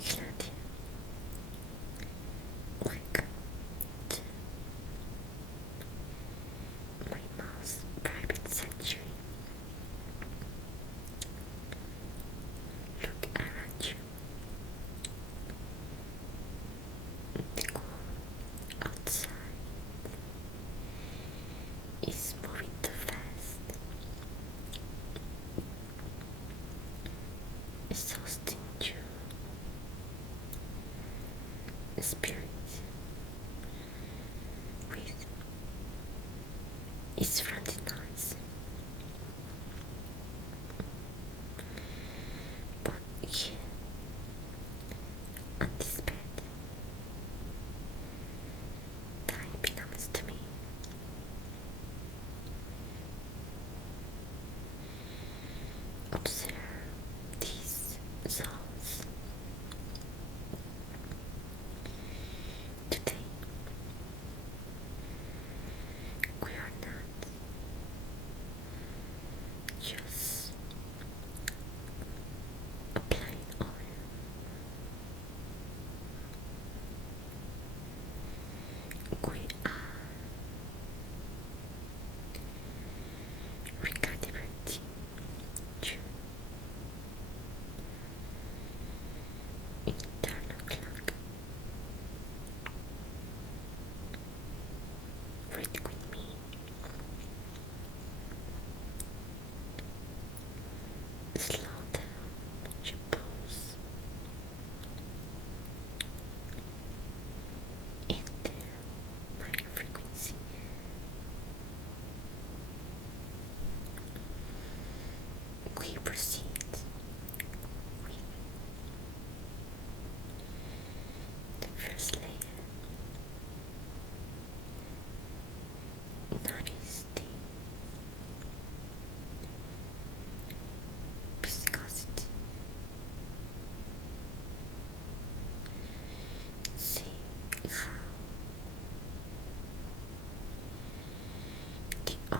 Islandia. Welcome to my most private sanctuary. Look around you. The cool outside is moving too fast, exhausting you. Spirit with its friendly noise, but here on this bed, time belongs to me. Observe these souls. Today, we are not just applying oil. We are recalibrating your internal clock. Read with me. Slow down your pulse. Enter my frequency. We proceed with the first layer. Notice the viscosity. See how the oil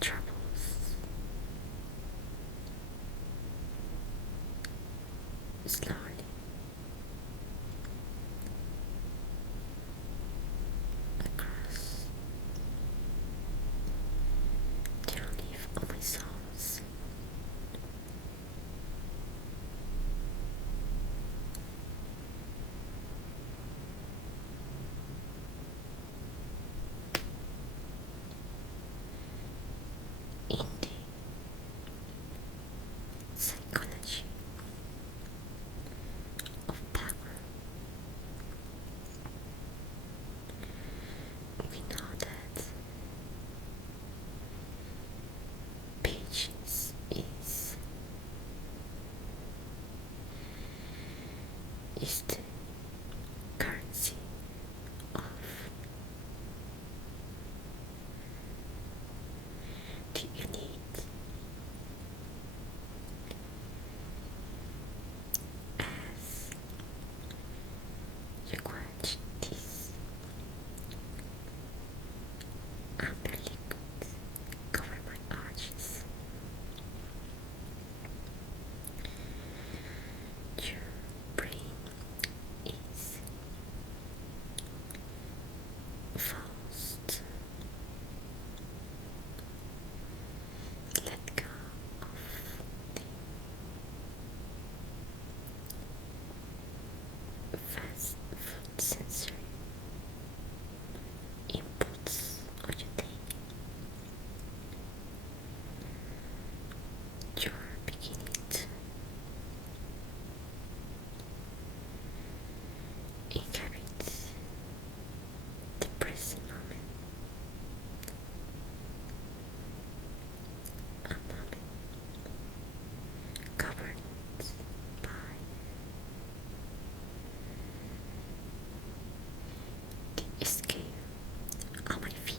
travels slowly across the relief of my soles. In the psychology of power, we know that patience is the currency of the elite. As you quench this amber liquid cover my arches, your brain is forced to let go of the fast food sensory inputs of your day. You're beginning to inhabit the present moment, a moment governed by the escape on my feet.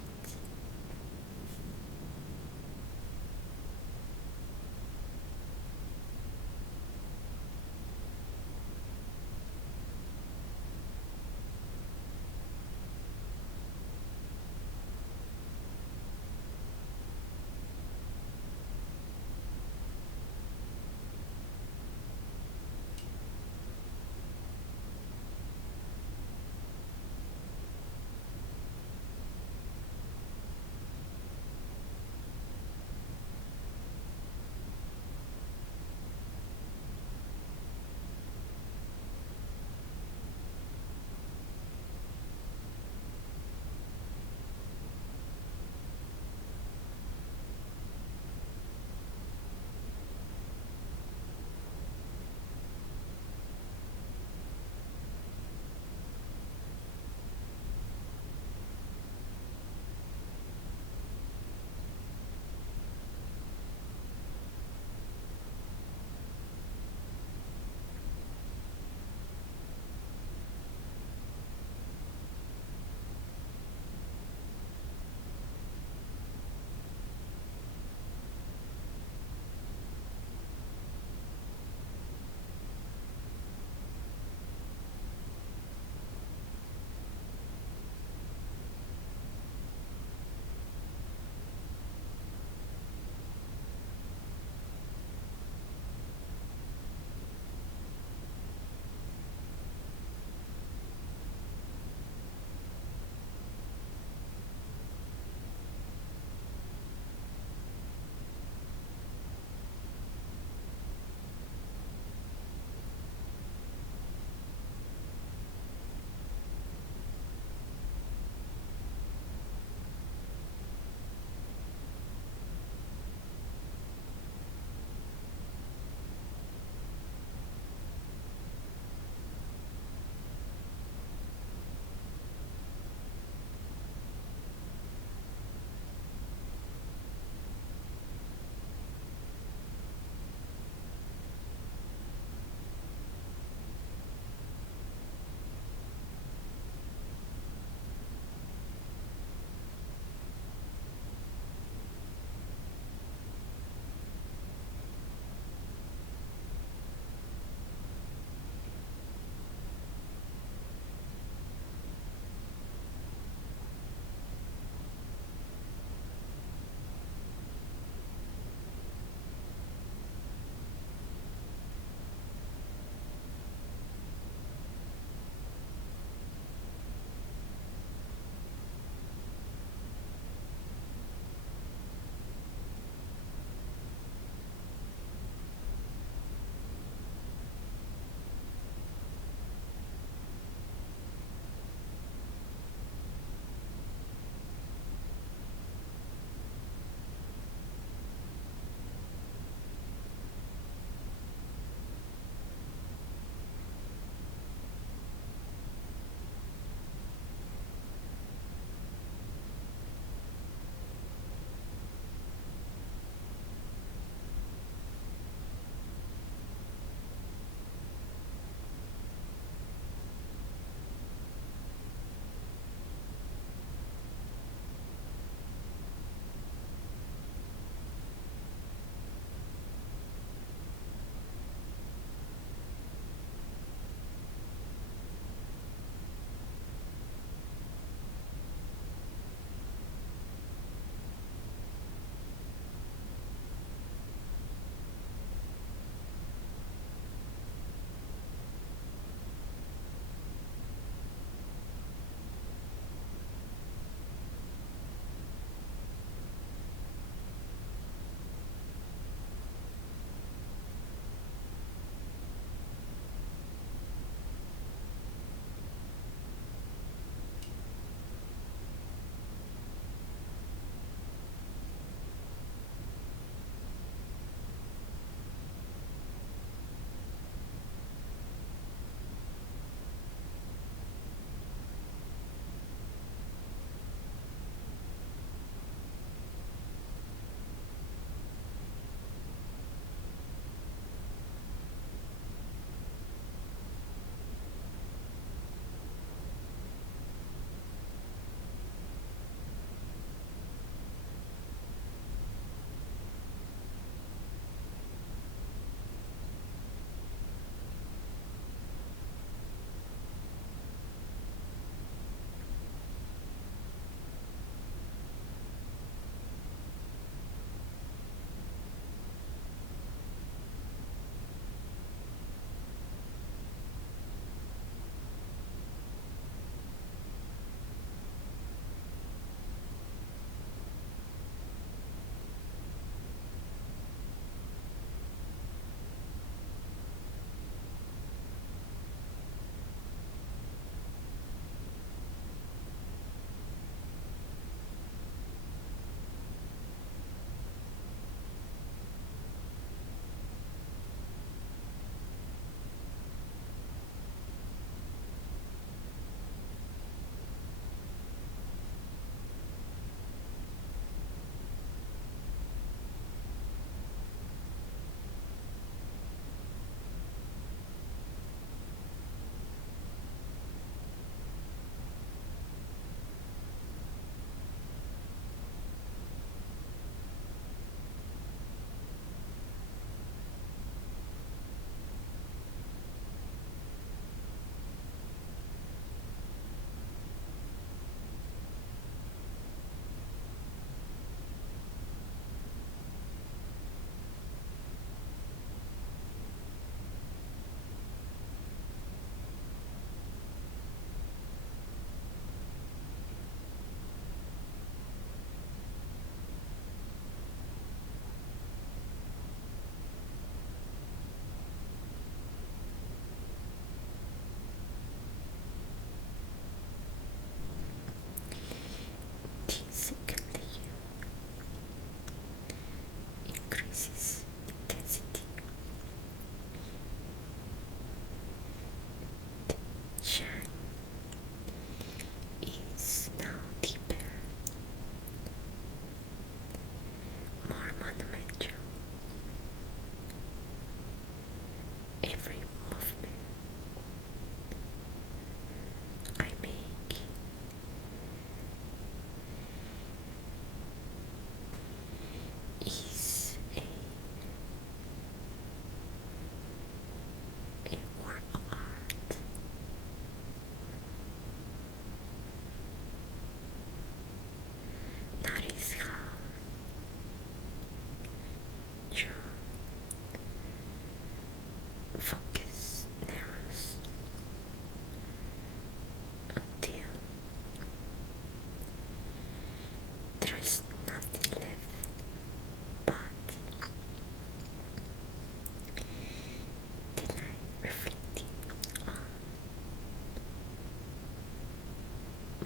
Secondly, increases intensity. The shine is now deeper, more monumental. Every movement I make is a work of art. Notice how your focus narrows until there is nothing left but the light reflecting on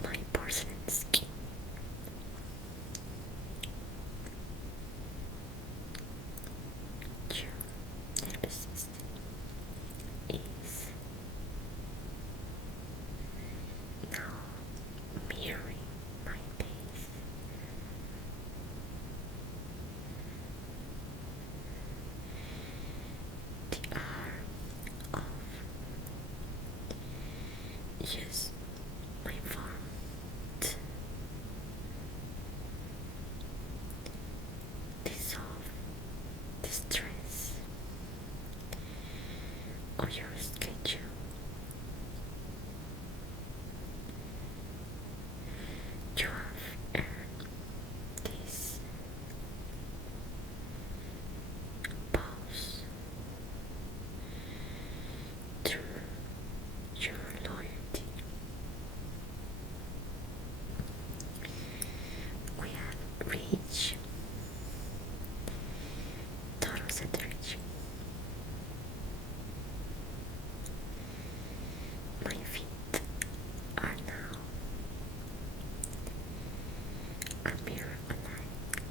my porcelain skin. Your nervous system is now mirroring my pace. The arm of use my form to dissolve the stress of your schedule. You have earned this pause through your loyalty. We have reached total saturation. My feet are now a mirror alive,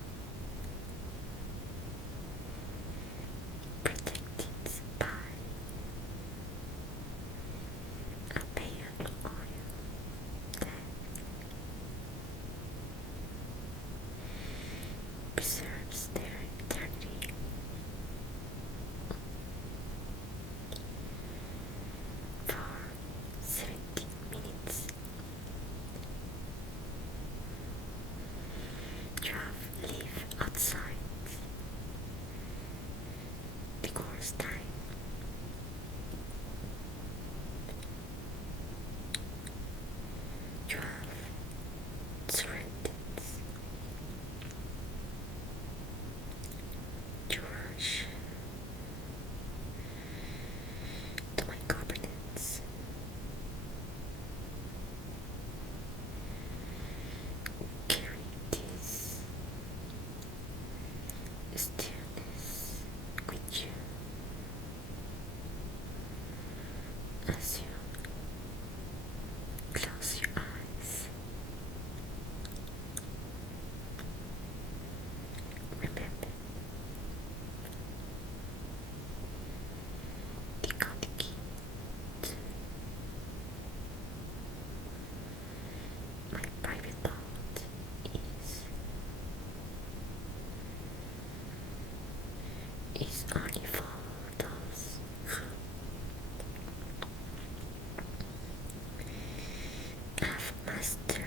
protected by a pale oil that preserves their eternity. For 17 minutes, you have lived outside the course time. You have surrendered to rush to my governance. Carry this stillness with you as you close your eyes. Remember, the code key to my private thought is only for those who have mastered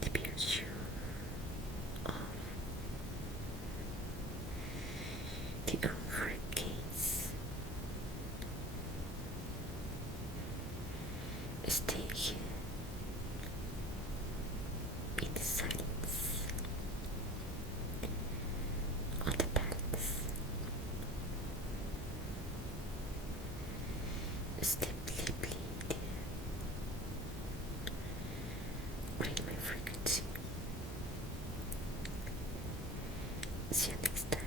the virtue of the unheard gaze. Stay here in the silence of the palace. Sleep deeply there. Read my frequency. See you next time.